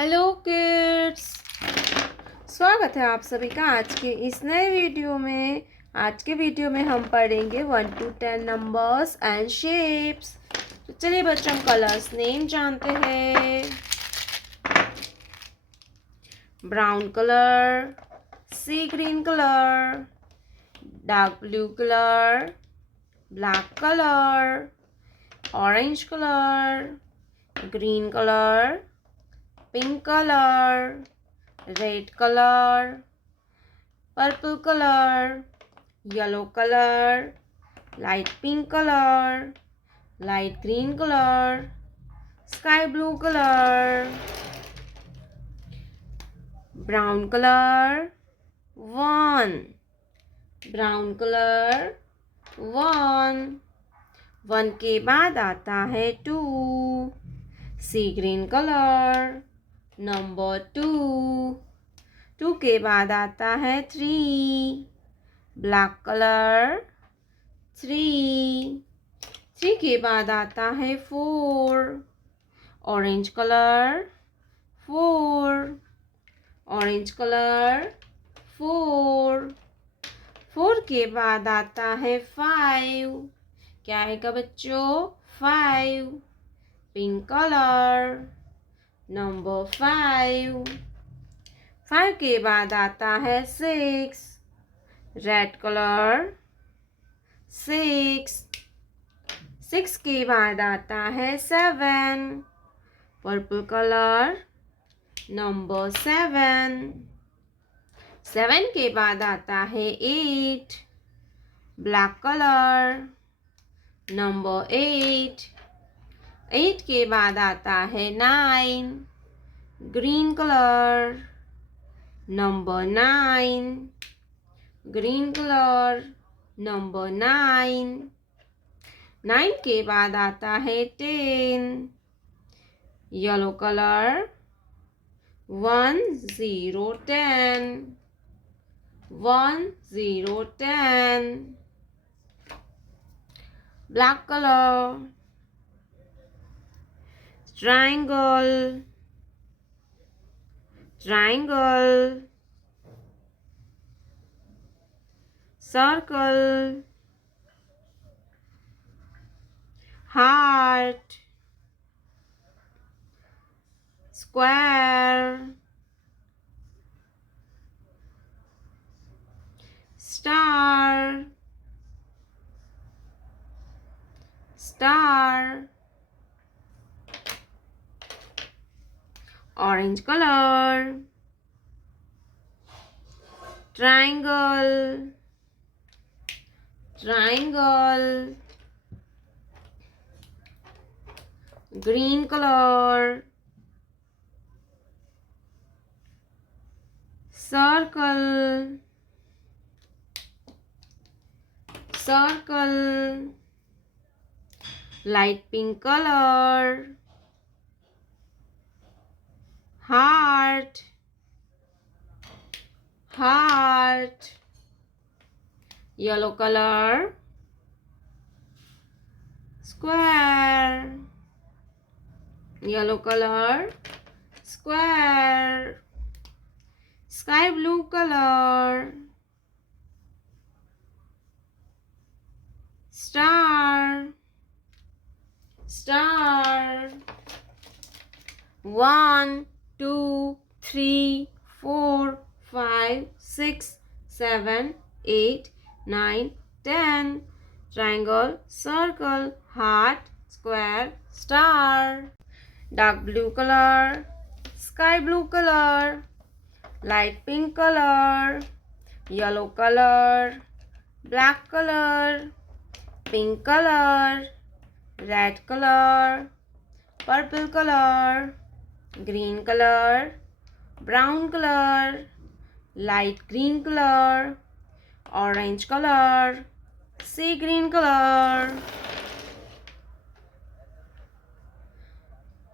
Hello kids, स्वागत है आप सभी का आज के इस नए वीडियो में। आज के वीडियो में हम पढ़ेंगे 1 to 10 नंबर्स एंड शेप्स। तो चलिए बच्चों, हम कलर्स नेम जानते हैं। Brown colour, sea green colour, dark blue colour, black colour, orange colour, green colour, pink color, red color, purple color, yellow color, light pink color, light green color, sky blue color, brown color, 1, brown color, 1, 1 के बाद आता है 2, sea green color, number 2, 2 के बाद आता है 3, black colour, 3, 3 के बाद आता है 4, ऑरेंज कलर, 4, ऑरेंज कलर, 4, 4 के बाद आता है 5, क्या आएगा बच्चों? 5, पिंक कलर, नंबर 5, 5 के बाद आता है 6, रेड कलर, 6, 6 के बाद आता है 7, पर्पल कलर, नंबर 7, 7 के बाद आता है 8, ब्लैक कलर, नंबर 8, 8 के बाद आता है 9, green colour, number 9, green colour, number 9, 9 के बाद आता है 10, yellow colour, 1 0 10, 1 0 10, black colour, triangle, triangle, circle, heart, square, star, star, orange color, triangle, triangle, green color, circle, circle, light pink color, heart, heart, yellow color, square, yellow color, square, sky blue color, star, star, 1 2 3 4 5 6 7 8 9 10, triangle, circle, heart, square, star, dark blue color, sky blue color, light pink color, yellow color, black color, pink color, red color, purple color, green color, brown color, light green color, orange color, sea green color।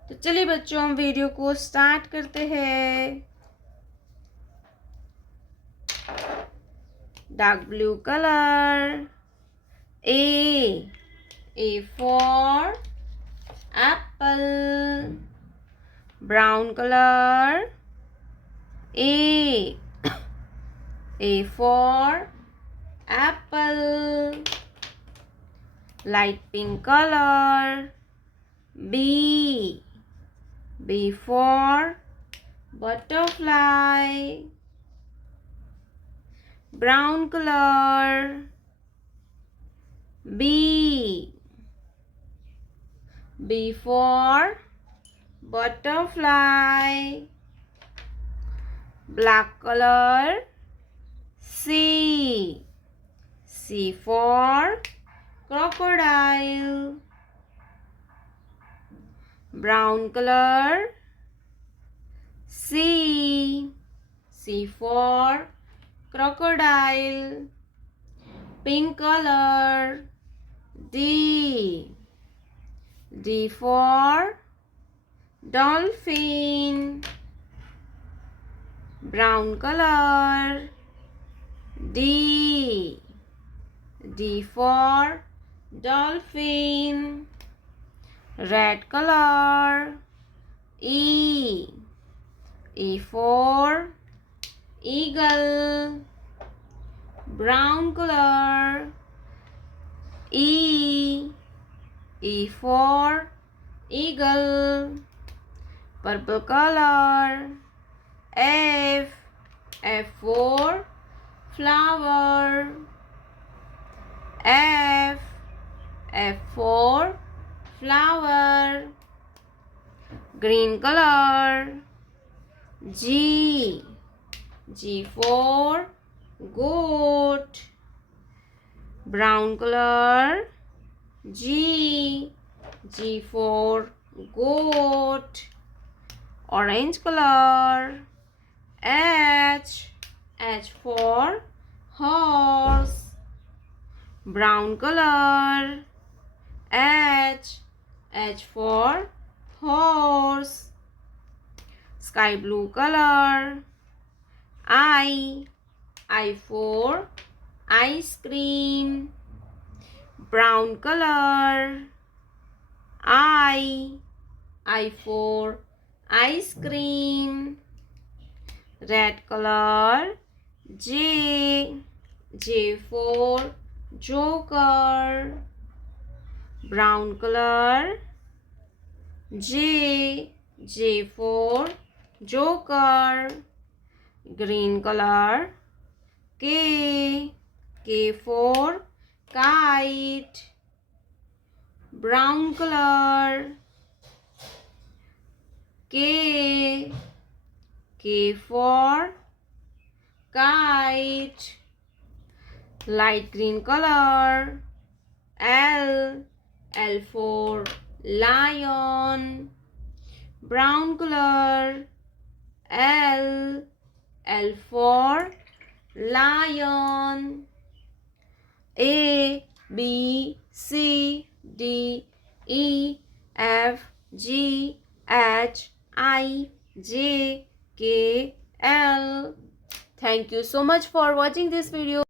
तो चलिए बच्चों, हम video को start करते हैं। Dark blue colour, A for apple, brown color. A for apple, light pink color. B for butterfly, brown color. B for butterfly, black color. C for crocodile, brown color. C for crocodile, pink color. D for dolphin, brown color. D for dolphin, red color. E for eagle, brown color. E for eagle, purple color. F for flower. F for flower, green color. G for goat, brown color. G for goat, orange color. H for horse, brown color. H for horse, sky blue color. I for ice cream, brown color. I for ice cream, red color. J for joker, brown color. J for joker, green color. K for kite, brown color. K for kite, light green color. L for lion, brown color. L for lion. A B C D E F G H I J K L. Thank you so much for watching this video.